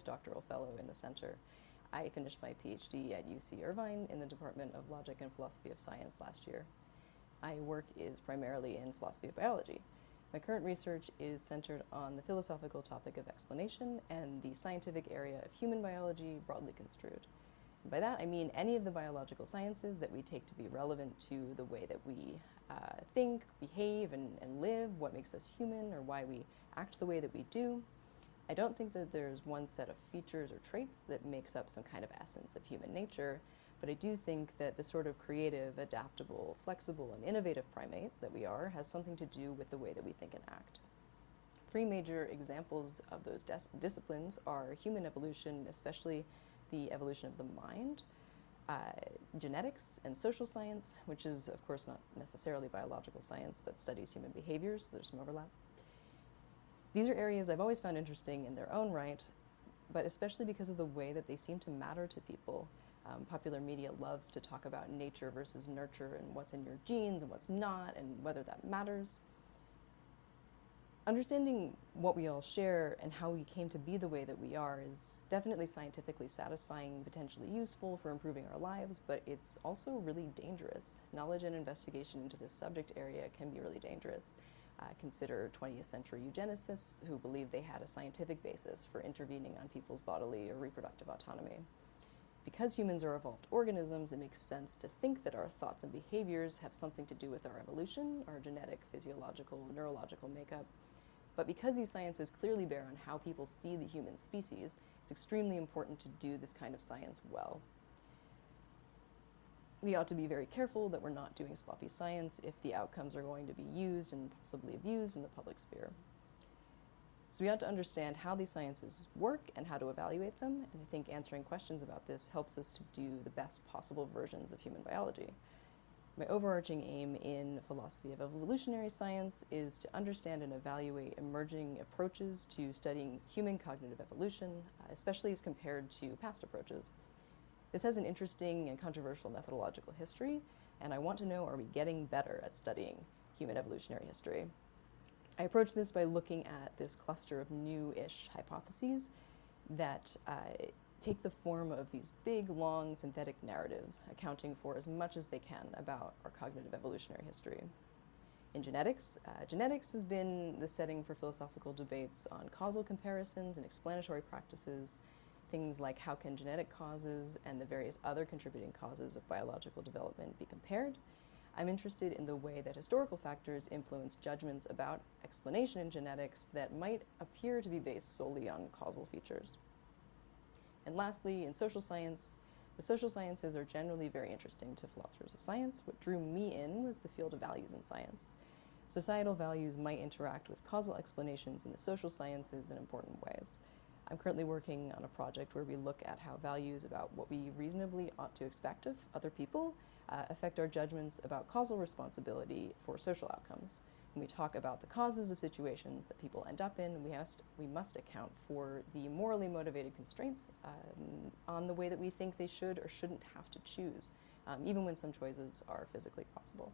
postdoctoral fellow in the center. I finished my PhD at UC Irvine in the Department of Logic and Philosophy of Science last year. My work is primarily in philosophy of biology. My current research is centered on the philosophical topic of explanation and the scientific area of human biology broadly construed. And by that I mean any of the biological sciences that we take to be relevant to the way that we think, behave, and live, what makes us human, or why we act the way that we do. I don't think that there's one set of features or traits that makes up some kind of essence of human nature, but I do think that the sort of creative, adaptable, flexible, and innovative primate that we are has something to do with the way that we think and act. Three major examples of those disciplines are human evolution, especially the evolution of the mind, genetics, and social science, which is, of course, not necessarily biological science, but studies human behaviors. There's some overlap. These are areas I've always found interesting in their own right, but especially because of the way that they seem to matter to people. Popular media loves to talk about nature versus nurture and what's in your genes and what's not, and whether that matters. Understanding what we all share and how we came to be the way that we are is definitely scientifically satisfying, potentially useful for improving our lives, but it's also really dangerous. Knowledge and investigation into this subject area can be really dangerous. Consider 20th century eugenicists who believed they had a scientific basis for intervening on people's bodily or reproductive autonomy. Because humans are evolved organisms, it makes sense to think that our thoughts and behaviors have something to do with our evolution, our genetic, physiological, neurological makeup. But because these sciences clearly bear on how people see the human species, it's extremely important to do this kind of science well. We ought to be very careful that we're not doing sloppy science if the outcomes are going to be used and possibly abused in the public sphere. So we ought to understand how these sciences work and how to evaluate them, and I think answering questions about this helps us to do the best possible versions of human biology. My overarching aim in philosophy of evolutionary science is to understand and evaluate emerging approaches to studying human cognitive evolution, especially as compared to past approaches. This has an interesting and controversial methodological history, and I want to know, are we getting better at studying human evolutionary history? I approach this by looking at this cluster of new-ish hypotheses that take the form of these big, long, synthetic narratives, accounting for as much as they can about our cognitive evolutionary history. In genetics, genetics has been the setting for philosophical debates on causal comparisons and explanatory practices, things like how can genetic causes and the various other contributing causes of biological development be compared. I'm interested in the way that historical factors influence judgments about explanation in genetics that might appear to be based solely on causal features. And lastly, in social science, the social sciences are generally very interesting to philosophers of science. What drew me in was the field of values in science. Societal values might interact with causal explanations in the social sciences in important ways. I'm currently working on a project where we look at how values about what we reasonably ought to expect of other people affect our judgments about causal responsibility for social outcomes. When we talk about the causes of situations that people end up in, we must account for the morally motivated constraints on the way that we think they should or shouldn't have to choose, even when some choices are physically possible.